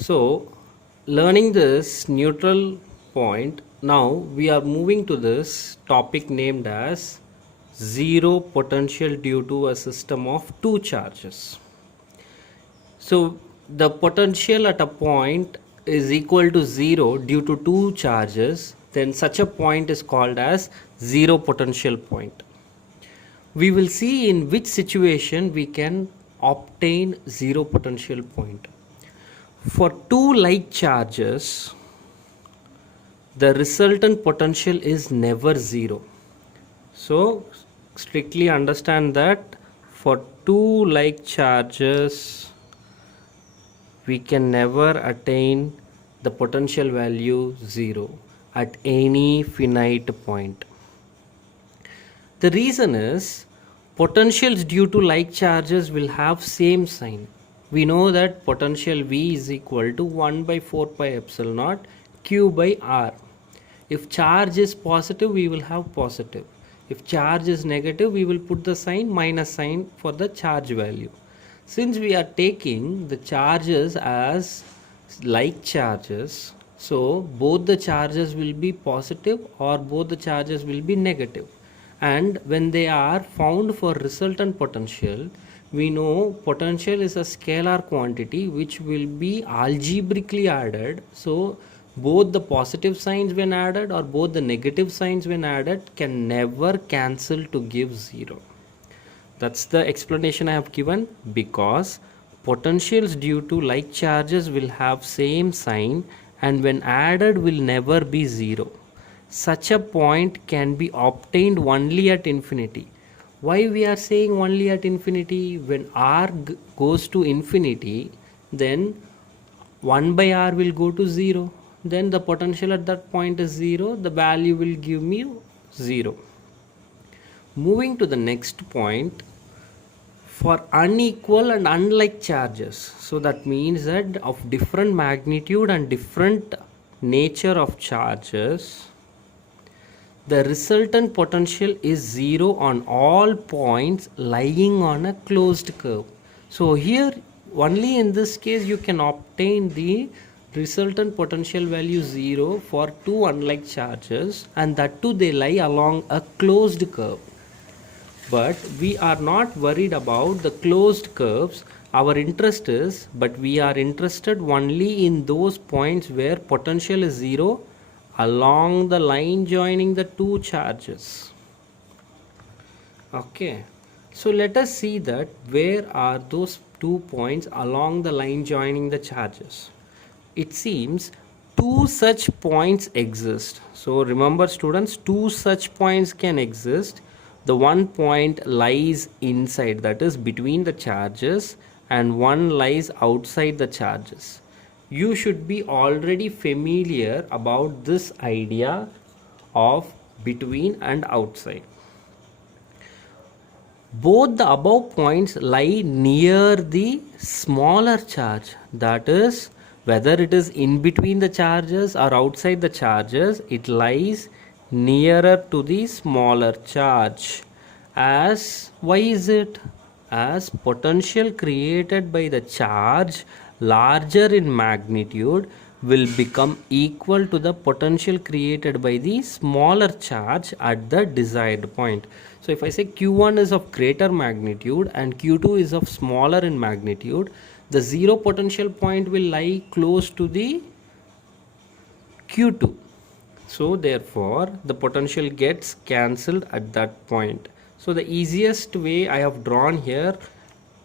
So, learning this neutral point, now we are moving to this topic named as zero potential due to a system of two charges. So, the potential at a point is equal to zero due to two charges, then such a point is called as zero potential point. We will see in which situation we can obtain zero potential point. For two like charges, the resultant potential is never zero. So, strictly understand that for two like charges, we can never attain the potential value 0 at any finite point. The reason is potentials due to like charges will have same sign. We know that potential V is equal to 1 by 4 pi epsilon naught Q by R. If charge is positive, we will have positive. If charge is negative, we will put the sign minus sign for the charge value. Since we are taking the charges as like charges, so both the charges will be positive or both the charges will be negative. And when they are found for resultant potential, we know potential is a scalar quantity which will be algebraically added. So both the positive signs when added or both the negative signs when added can never cancel to give 0. That's the explanation I have given, because potentials due to like charges will have same sign and when added will never be 0. Such a point can be obtained only at infinity. Why we are saying only at infinity? When r goes to infinity, then 1 by r will go to 0. Then the potential at that point is 0. The value will give me 0. Moving to the next point, for unequal and unlike charges, so that means that of different magnitude and different nature of charges, the resultant potential is 0 on all points lying on a closed curve. So here only in this case you can obtain the resultant potential value 0 for two unlike charges, and that too they lie along a closed curve. But we are not worried about the closed curves. Our interest is, but we are interested only in those points where potential is 0 along the line joining the two charges. Okay, so let us see that where are those 2 points along the line joining the charges. It seems two such points exist. So remember students, two such points can exist. The one point lies inside, that is between the charges, and one lies outside the charges. You should be already familiar about this idea of between and outside. Both the above points lie near the smaller charge, that is whether it is in between the charges or outside the charges, it lies nearer to the smaller charge. As why is it? As potential created by the charge larger in magnitude will become equal to the potential created by the smaller charge at the desired point. So if I say q1 is of greater magnitude and q2 is of smaller in magnitude, the zero potential point will lie close to the q2. So therefore the potential gets cancelled at that point. So the easiest way I have drawn here,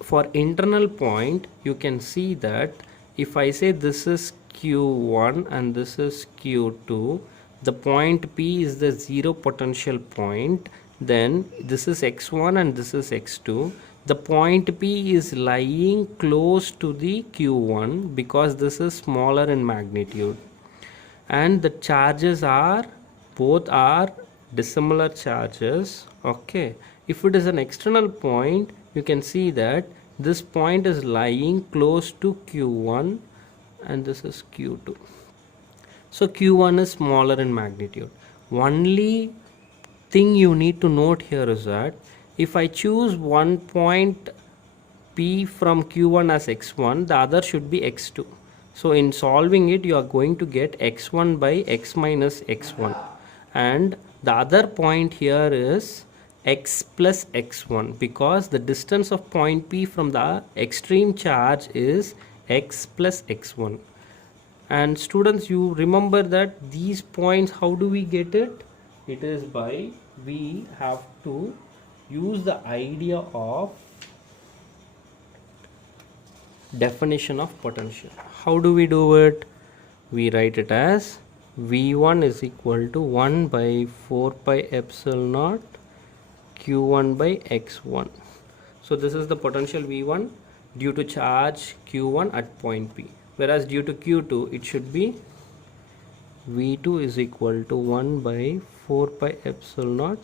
for internal point you can see that if I say this is q1 and this is q2, the point P is the zero potential point, then this is x1 and this is x2. The point P is lying close to the q1 because this is smaller in magnitude, and the charges are both are dissimilar charges. Okay, if it is an external point, you can see that this point is lying close to q1 and this is q2. So q1 is smaller in magnitude. Only thing you need to note here is that if I choose one point P from q1 as x1, the other should be x2. So in solving it, you are going to get x1 by x minus x1, and the other point here is x plus x1, because the distance of point P from the extreme charge is x plus x1. And students, you remember that these points, how do we get it? It is by, we have to use the idea of definition of potential. How do we do it? We write it as V1 is equal to 1 by 4 pi epsilon naught Q1 by X1. So this is the potential V1 due to charge Q1 at point P, whereas due to Q2 it should be V2 is equal to 1 by 4 pi epsilon naught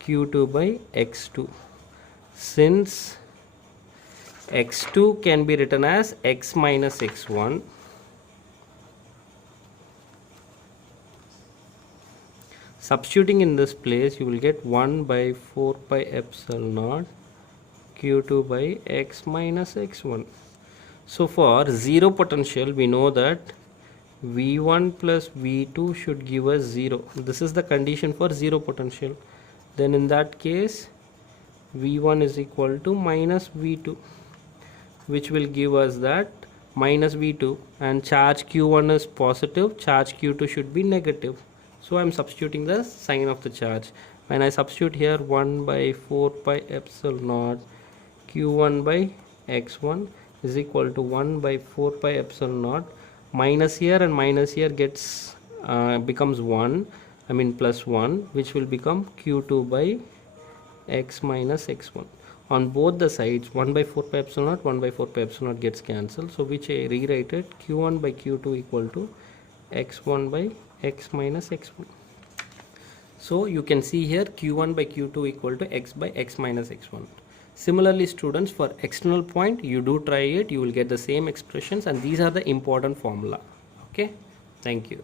Q2 by X2. Since x2 can be written as x minus x1, substituting in this place, you will get 1 by 4 pi epsilon naught q2 by x minus x1. So for zero potential, we know that v1 plus v2 should give us 0. This is the condition for zero potential. Then in that case, v1 is equal to minus v2, which will give us that minus v2, and charge q1 is positive, charge q2 should be negative. So I am substituting the sign of the charge. When I substitute here 1 by 4 pi epsilon naught q1 by x1 is equal to 1 by 4 pi epsilon naught, minus here and minus here gets becomes 1, I mean plus 1, which will become q2 by x minus x1. On both the sides, 1 by 4 pi epsilon naught, 1 by 4 pi epsilon naught gets cancelled. So which I rewrite it, q1 by q2 equal to x1 by x minus x1. So you can see here q1 by q2 equal to x by x minus x1. Similarly, students, for external point, you do try it, you will get the same expressions, and these are the important formula. Okay, thank you.